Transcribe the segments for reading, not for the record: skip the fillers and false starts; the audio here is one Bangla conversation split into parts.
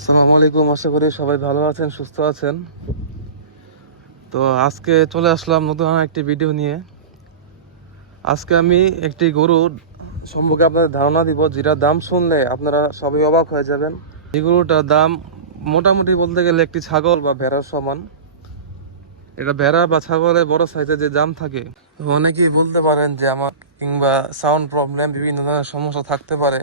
আসসালামু আলাইকুম, আশা করি সবাই ভালো আছেন, সুস্থ আছেন। তো আজকে চলে আসলাম নতুন একটি ভিডিও নিয়ে। আজকে আমি একটি গরুর সম্পর্কে আপনাদের ধারণা দিব, যেটা দাম শুনলে আপনারা সবাই অবাক হয়ে যাবেন। এই গরুটার দাম মোটামুটি বলতে গেলে একটি ছাগল বা ভেড়ার সমান। এটা ভেড়া বা ছাগলের বড় সাইজের যে দাম থাকে। অনেকেই বলতে পারেন যে আমার কিংবা সাউন্ড প্রবলেম বিভিন্ন ধরনের সমস্যা থাকতে পারে।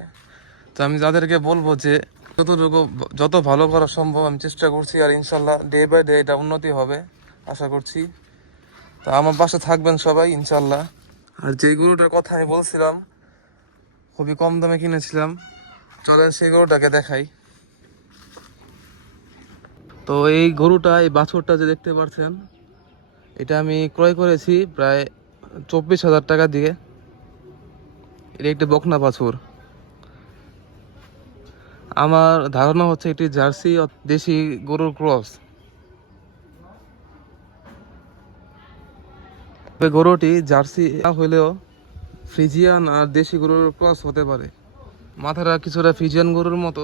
তো আমি যাদেরকে বলবো যে যতটুকু যত ভালো করা সম্ভব আমি চেষ্টা করছি, আর ইনশাল্লাহ ডে বাই ডে এটা উন্নতি হবে আশা করছি। তো আমার পাশে থাকবেন সবাই ইনশাল্লাহ। আর যেই গরুটার কথা আমি বলছিলাম খুবই কম দামে কিনেছিলাম, চলেন সেই গরুটাকে দেখাই। তো এই গরুটা, এই বাছুরটা যে দেখতে পাচ্ছেন, এটা আমি ক্রয় করেছি প্রায় 24,000 টাকা দিয়ে। এটা একটি বকনা বাছুর। আমার ধারণা হচ্ছে এটি জার্সি দেশি গরুর ক্রস। তবে গরুটি জার্সি না হইলেও ফ্রিজিয়ান আর দেশি গরুর ক্রস হতে পারে। মাথাটা কিছুটা ফ্রিজিয়ান গরুর মতো।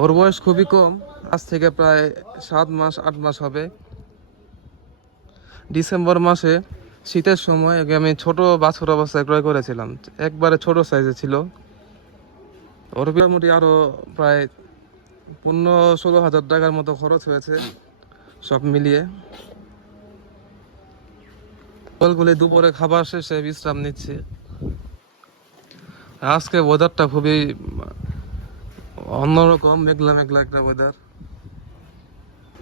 ওর বয়স খুবই কম, আজ থেকে প্রায় 7 মাস 8 মাস হবে। ডিসেম্বর মাসে শীতের সময় ওকে আমি ছোট বাছুর অবস্থায় ক্রয় করেছিলাম, একবারে ছোট সাইজে ছিল। ওর মোটামুটি আরো প্রায় 15-16 হাজার টাকার মতো খরচ হয়েছে সব মিলিয়ে। বলগুলি দুপুরে খাবার শেষে বিশ্রাম নিচ্ছে। আজকে ওয়েদারটা খুবই অন্যরকম, মেঘলা মেঘলা একটা ওয়েদার।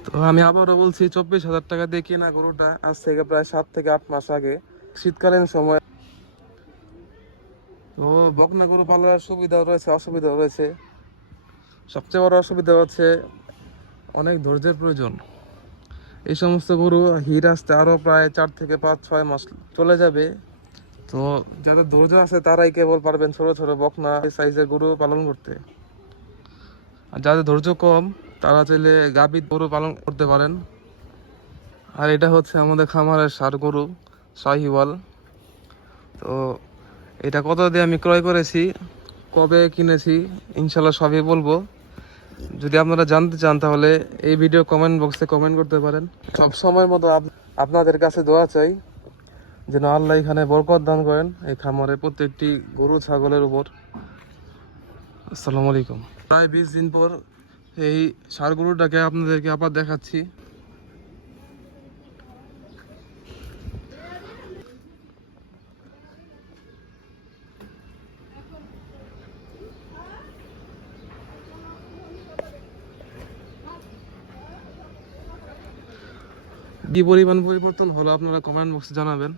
তো আমি আবারও বলছি, 24,000 টাকা দিয়ে কেনা গরুটা আজ থেকে প্রায় 7 থেকে 8 মাস আগে, শীতকালীন সময়। তো বকনা গরু পালার সুবিধাও রয়েছে, অসুবিধাও রয়েছে। সবচেয়ে বড় অসুবিধা হচ্ছে অনেক ধৈর্যের প্রয়োজন। এই সমস্ত গরু হিট আসতে আরো প্রায় 4 থেকে 5-6 মাস চলে যাবে। তো যাদের ধৈর্য আছে তারাই কেবল পারবেন ছোট ছোট বকনা সাইজের গরু পালন করতে। আর যাদের ধৈর্য কম তারা চাইলে গাভীর গরু পালন করতে পারেন। আর এটা হচ্ছে আমাদের খামারের ষাঁড় গরু, শাহিওয়াল। তো এটা কত দিয়ে আমি ক্রয় করেছি, কবে কিনেছি, ইনশাল্লাহ সবই বলবো। যদি আপনারা জানতে চান তাহলে এই ভিডিও কমেন্ট বক্সে কমেন্ট করতে পারেন। সব সময়ের মতো আপনাদের কাছে দোয়া চাই যেন আল্লাহ এখানে বরকত দান করেন এই খামারে প্রত্যেকটি গরু ছাগলের উপর। আসসালামু আলাইকুম। প্রায় 20 দিন পর এই ষাঁড় গরুটাকে আপনাদেরকে আবার দেখাচ্ছি। কি পরিমাণ পরিবর্তন হলো আপনারা কমেন্ট বক্সে জানাবেন।